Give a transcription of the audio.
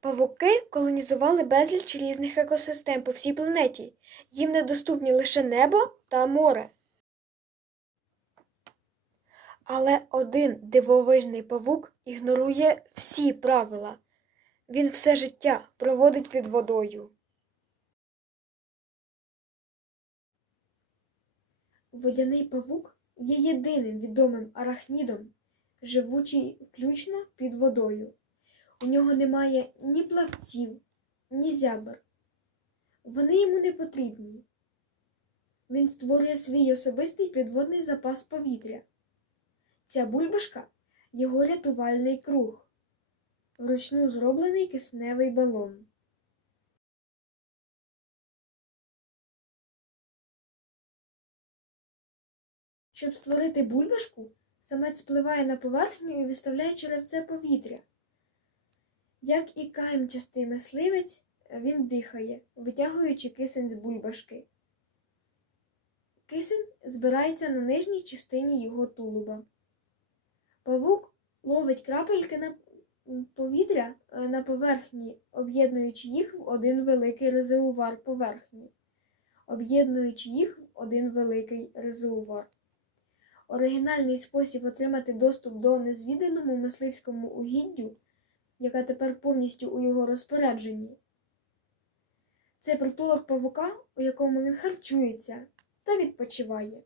Павуки колонізували безліч різних екосистем по всій планеті. Їм недоступні лише небо та море. Але один дивовижний павук ігнорує всі правила. Він все життя проводить під водою. Водяний павук є єдиним відомим арахнідом, живучий включно під водою. У нього немає ні плавців, ні зябр. Вони йому не потрібні. Він створює свій особистий підводний запас повітря. Ця бульбашка його рятувальний круг, вручну зроблений кисневий балон. Щоб створити бульбашку, самець спливає на поверхню і виставляє черевце повітря. Як і каймчастий мисливець, він дихає, витягуючи кисень з бульбашки. Кисень збирається на нижній частині його тулуба. Павук ловить крапельки на повітря е, на поверхні, об'єднуючи їх в один великий резервуар поверхні, об'єднуючи їх в один великий резервуар. Оригінальний спосіб отримати доступ до незвіданому мисливському угіддю, яка тепер повністю у його розпорядженні. Це притулок павука, у якому він харчується та відпочиває.